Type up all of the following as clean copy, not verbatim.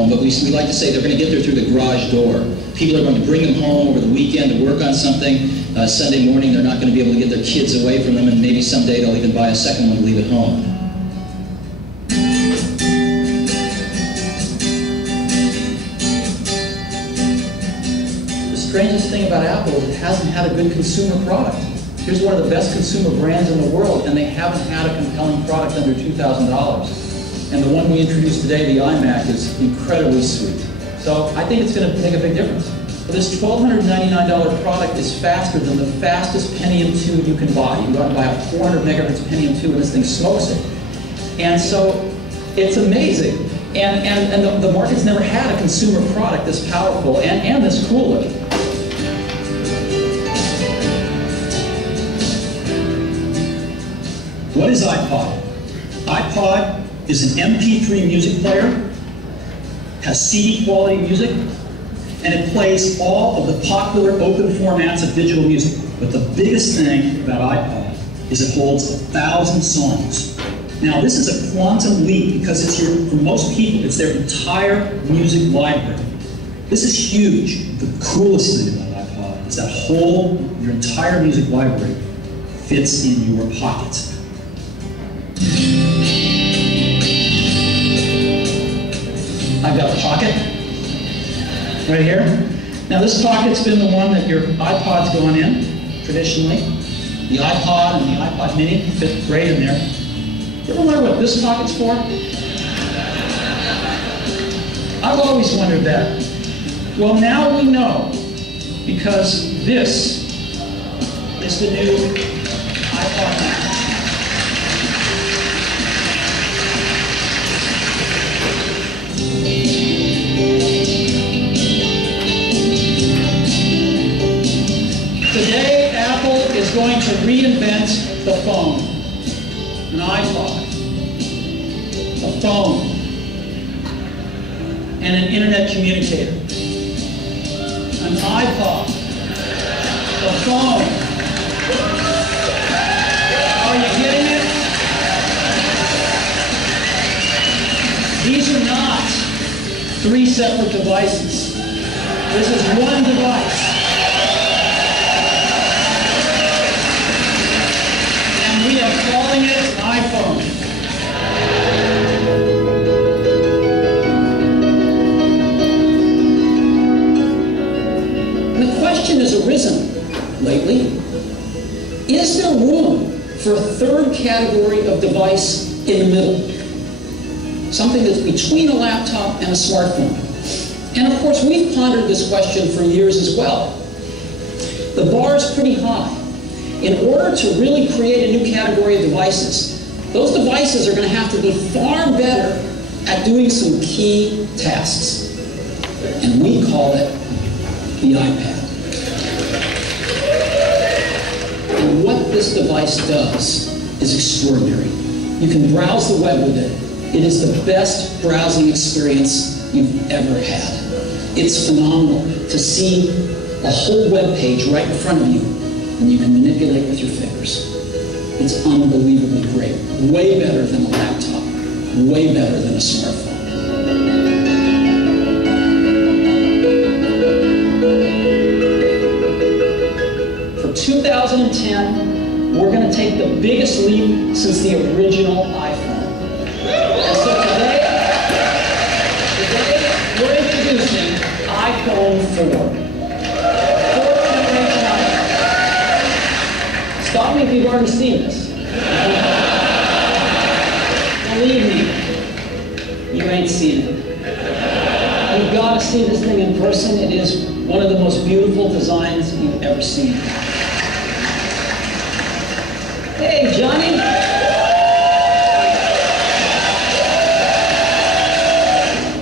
home, but we like to say they're going to get there through the garage door. People are going to bring them home over the weekend to work on something. Sunday morning, they're not going to be able to get their kids away from them, and maybe someday they'll even buy a second one to leave at home. The strangest thing about Apple is it hasn't had a good consumer product. Here's one of the best consumer brands in the world, and they haven't had a compelling product under $2,000. And the one we introduced today, the iMac, is incredibly sweet. So I think it's going to make a big difference. But this $1,299 product is faster than the fastest Pentium 2 you can buy. You can go out and buy a 400 megahertz Pentium 2 and this thing smokes it. And so it's amazing. And the market's never had a consumer product this powerful and this cool looking. What is iPod? iPod is an MP3 music player, has CD quality music, and it plays all of the popular open formats of digital music. But the biggest thing about iPod is it holds 1,000 songs. Now this is a quantum leap because for most people, it's their entire music library. This is huge. The coolest thing about iPod is that your entire music library fits in your pocket. I've got a pocket right here. Now this pocket's been the one that your iPod's gone in, traditionally. The iPod and the iPod mini fit great in there. You ever wonder what this pocket's for? I've always wondered that. Well, now we know, because this is the new iPod Mac. Today, Apple is going to reinvent the phone. An iPod, a phone, and an internet communicator. An iPod, a phone. Are you getting it? These are not 3 separate devices. This is one device. We are calling it iPhone. And the question has arisen lately, is there room for a third category of device in the middle? Something that's between a laptop and a smartphone. And of course, we've pondered this question for years as well. The bar is pretty high. In order to really create a new category of devices, those devices are going to have to be far better at doing some key tasks. And we call it the iPad. And what this device does is extraordinary. You can browse the web with it. It is the best browsing experience you've ever had. It's phenomenal to see a whole web page right in front of you, and you can manipulate with your fingers. It's unbelievably great. Way better than a laptop. Way better than a smartphone. For 2010, we're going to take the biggest leap since the original iPhone. And so today we're introducing iPhone 4. Stop me if you've already seen this. Believe me, you ain't seen it. You've got to see this thing in person. It is one of the most beautiful designs you've ever seen. Hey, Johnny.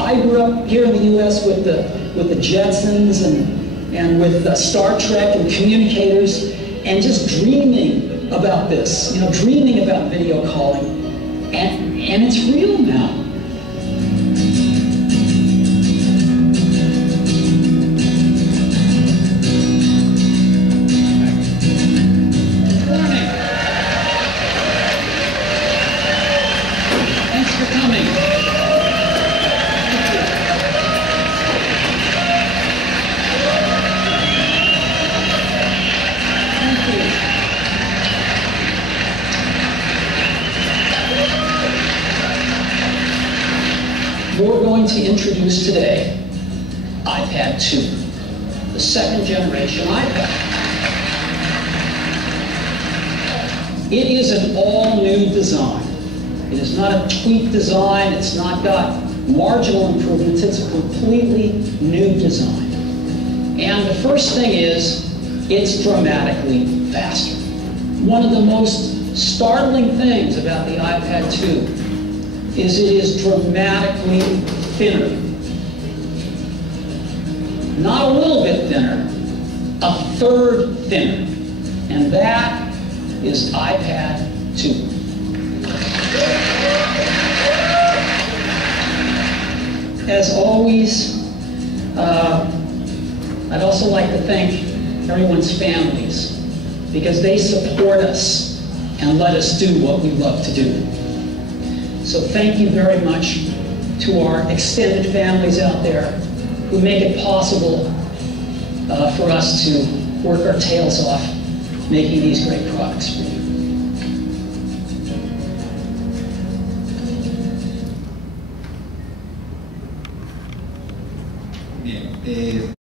I grew up here in the U.S. with the Jetsons and with Star Trek and communicators, and just dreaming about this, dreaming about video calling, and it's real now. Good morning. Thanks for coming. Thank you. introduce today iPad 2, the second generation iPad. It is an all-new design. It is not a tweaked design. It's not got marginal improvements. It's a completely new design. And the first thing is, it's dramatically faster. One of the most startling things about the iPad 2 is it is dramatically thinner. Not a little bit thinner, a third thinner. And that is iPad 2. As always, I'd also like to thank everyone's families, because they support us and let us do what we love to do. So thank you very much to our extended families out there who make it possible for us to work our tails off making these great products for you. Bien.